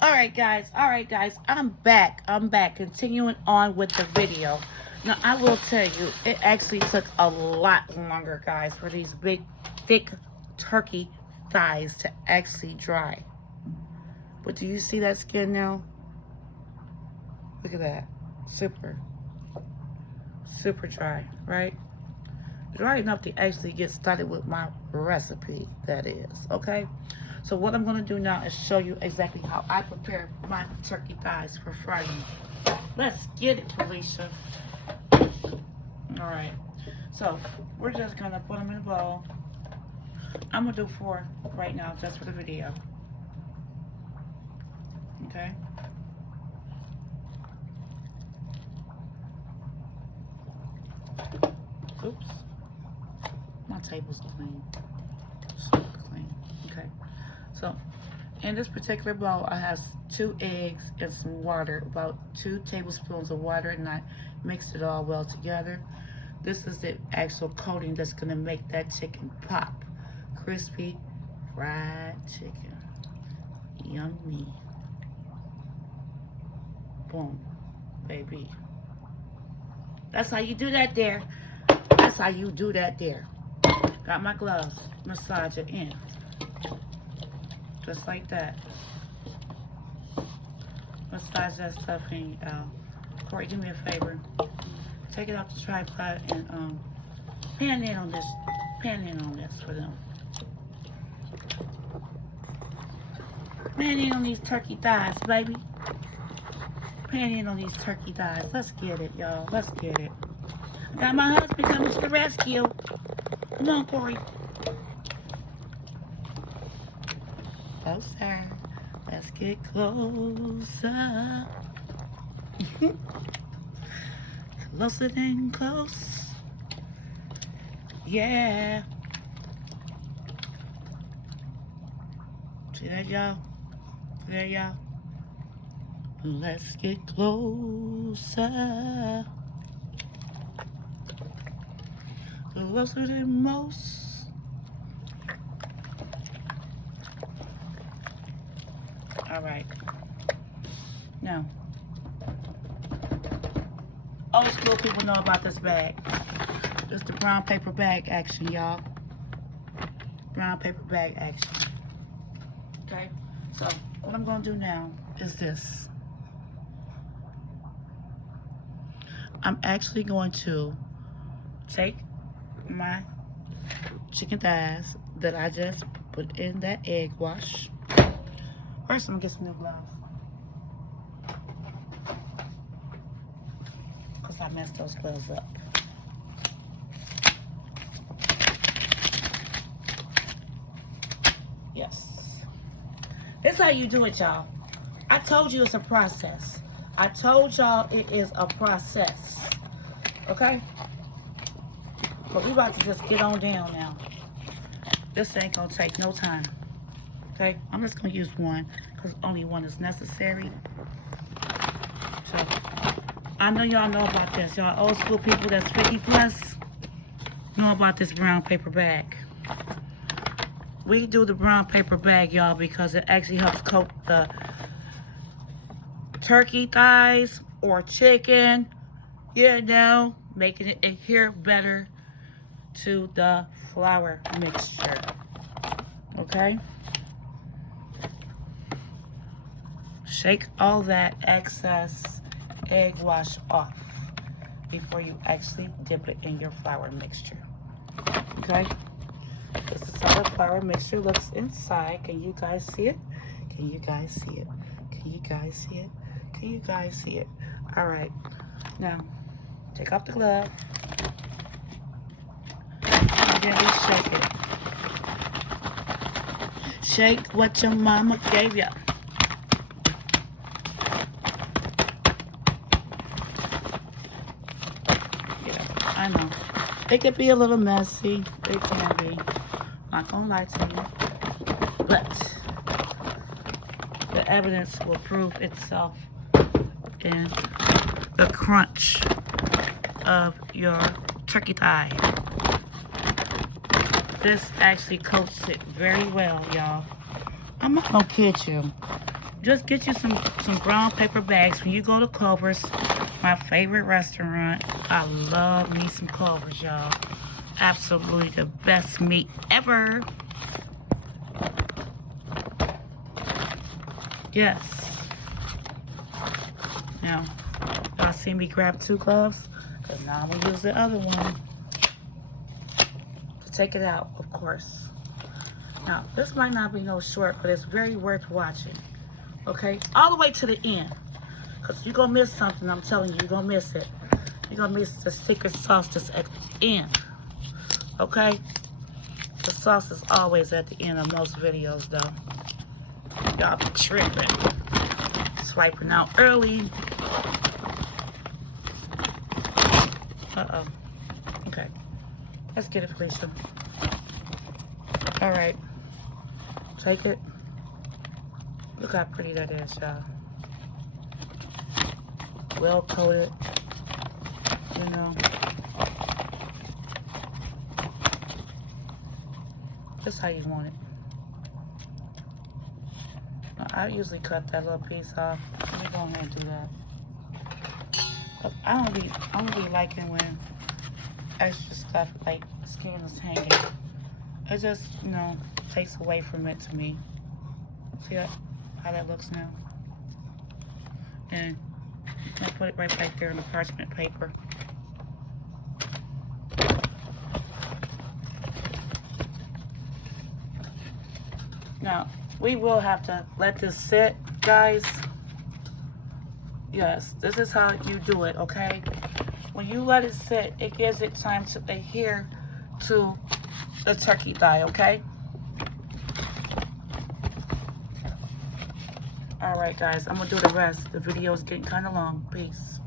Alright guys, I'm back, continuing on with the video. Now I will tell you, it actually took a lot longer, guys, for these big, thick turkey thighs to actually dry. But do you see that skin now? Look at that. Super dry, right? Dry enough to actually get started with my recipe, that is, okay? So what I'm going to do now is show you exactly how I prepare my turkey thighs for frying. Let's get it, Felicia. Alright, so we're just going to put them in a bowl. I'm going to do 4 right now just for the video. Okay? Oops. My table's clean. Super clean. Okay. So, in this particular bowl, I have 2 eggs and some water, about 2 tablespoons of water, and I mixed it all well together. This is the actual coating that's going to make that chicken pop. Crispy fried chicken. Yummy. Boom, baby. That's how you do that there. That's how you do that there. Got my gloves. Massage it in. Just like that. Massage that stuff in, y'all. Corey, do me a favor. Take it off the tripod and pan in on this. Pan in on this for them. Pan in on these turkey thighs, baby. Pan in on these turkey thighs. Let's get it, y'all. Let's get it. I got my husband coming to the rescue. Come on, Corey. Closer. Let's get closer. Closer than close. Yeah. See that, y'all? See that, y'all? Let's get closer. Closer than most. Alright. Now, old school people know about this bag. It's the brown paper bag action, y'all. Brown paper bag action. Okay? So, what I'm going to do now is this. I'm actually going to take my chicken thighs that I just put in that egg wash. First, I'm gonna get some new gloves, because I messed those gloves up. Yes. This is how you do it, y'all. I told you it's a process. I told y'all it is a process. Okay? But we about to just get on down now. This ain't gonna take no time. Okay? I'm just gonna use one because only one is necessary. So, I know y'all know about this. Y'all old school people that's 50 plus know about this brown paper bag. We do the brown paper bag, y'all, because it actually helps coat the turkey thighs or chicken, you know, making it adhere better to the flour mixture. Okay? Shake all that excess egg wash off before you actually dip it in your flour mixture. Okay? This is how the flour mixture looks inside. Can you guys see it? Can you guys see it? Can you guys see it? Can you guys see it? Alright. Now, take off the glove. And then we shake it. Shake what your mama gave you. Yeah, I know. It could be a little messy. It can be. Not gonna lie to you. But the evidence will prove itself in the crunch of your turkey thigh. This actually coats it very well, y'all. I'm not gonna kid you. just get you some brown paper bags when you go to Culver's, my favorite restaurant. I love me some Culver's, y'all. Absolutely the best meat ever. Yes. Now, y'all see me grab 2 gloves? Because now I'm going to use the other one to take it out, of course. Now, this might not be no short, but it's very worth watching. Okay? All the way to the end. Because you're going to miss something, I'm telling you. You're going to miss it. You're going to miss the secret sauce that's at the end. Okay? The sauce is always at the end of most videos, though. Y'all be tripping. Swiping out early. Uh-oh. Okay. Let's get it, Felicia. Alright. Take it. Look how pretty that is, y'all. Well coated. You know. Just how you want it. I usually cut that little piece off. Let me go ahead and do that. I don't be liking when extra stuff like skin is hanging. It just, you know, takes away from it to me. See how that looks now? And I put it right back there in the parchment paper. Now, we will have to let this sit, guys. Yes, this is how you do it, okay? When you let it sit, it gives it time to adhere to the turkey thigh, okay? Alright, guys, I'm going to do the rest. The video is getting kind of long. Peace.